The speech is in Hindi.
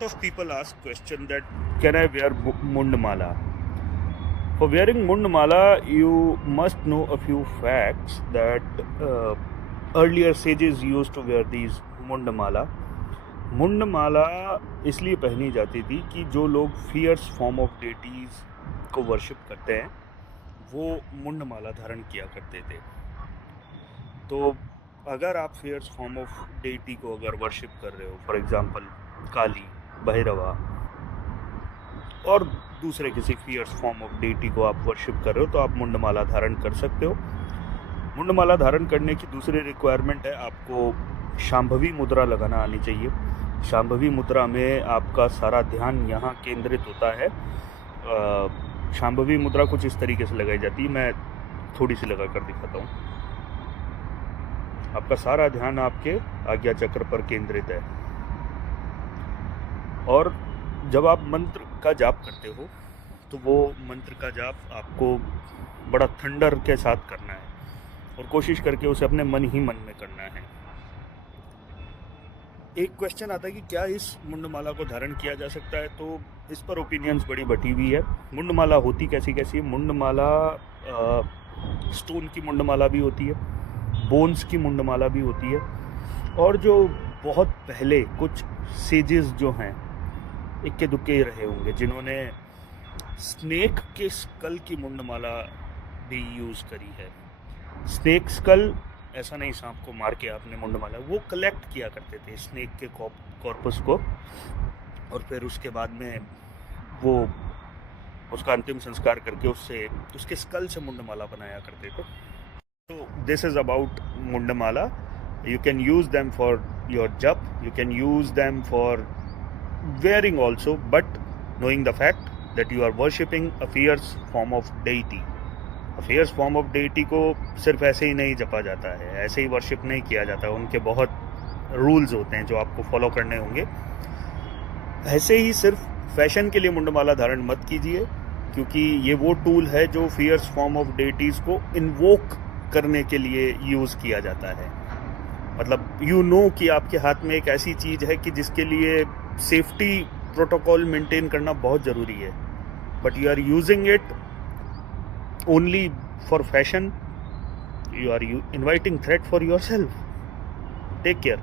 Of people ask question that can I wear mundmala? For wearing mundmala, you must know a few facts that earlier sages used to wear these mundmala. मुंडमाला इसलिए पहनी जाती थी कि जो लोग फियर्स फॉर्म ऑफ डेटीज को वर्शिप करते हैं वो मुंडमाला धारण किया करते थे। तो अगर आप फियर्स फॉर्म ऑफ डेटी को अगर वर्शिप कर रहे हो, फॉर एग्जांपल काली, भैरवा और दूसरे किसी फियर्स फॉर्म ऑफ डेटी को आप वर्शिप कर रहे हो तो आप मुंडमाला धारण कर सकते हो। मुंडमाला धारण करने की दूसरी रिक्वायरमेंट है आपको शांभवी मुद्रा लगाना आनी चाहिए। शांभवी मुद्रा में आपका सारा ध्यान यहाँ केंद्रित होता है। शांभवी मुद्रा कुछ इस तरीके से लगाई जाती है, मैं थोड़ी सी लगा कर दिखाता हूँ। आपका सारा ध्यान आपके आज्ञा चक्र पर केंद्रित है और जब आप मंत्र का जाप करते हो तो वो मंत्र का जाप आपको बड़ा थंडर के साथ करना है और कोशिश करके उसे अपने मन ही मन में करना है। एक क्वेश्चन आता है कि क्या इस मुंडमाला को धारण किया जा सकता है, तो इस पर ओपिनियंस बड़ी बटी हुई है। मुंडमाला होती कैसी कैसी है? मुंडमाला स्टोन की मुंडमाला भी होती है, बोन्स की मुंडमाला भी होती है और जो बहुत पहले कुछ सेजेस जो हैं इक्के दुक्के रहे होंगे जिन्होंने स्नेक के स्कल की मुंडमाला भी यूज़ करी है। स्नेक स्कल ऐसा नहीं सांप को मार के आपने मुंडमाला, वो कलेक्ट किया करते थे स्नेक के कॉर्पस को और फिर उसके बाद में वो उसका अंतिम संस्कार करके उससे उसके स्कल से मुंडमाला बनाया करते थे। So this is about mundamala. You can use them for your jap, you can use them for wearing also, but knowing the fact that you are worshipping a fierce form of deity. A fierce form of deity को सिर्फ ऐसे ही नहीं जपा जाता है, ऐसे ही वर्शिप नहीं किया जाता, उनके बहुत रूल्स होते हैं जो आपको फॉलो करने होंगे। ऐसे ही सिर्फ फैशन के लिए मुंडमाला धारण मत कीजिए, क्योंकि ये वो टूल है जो फियर्स फॉर्म ऑफ डेटीज़ को इन्वोक करने के लिए यूज़ किया जाता है। मतलब यू नो कि आपके हाथ में एक ऐसी चीज़ है कि जिसके लिए सेफ्टी प्रोटोकॉल मेंटेन करना बहुत ज़रूरी है, but you are using it only for fashion, you are inviting threat for your self. Take care.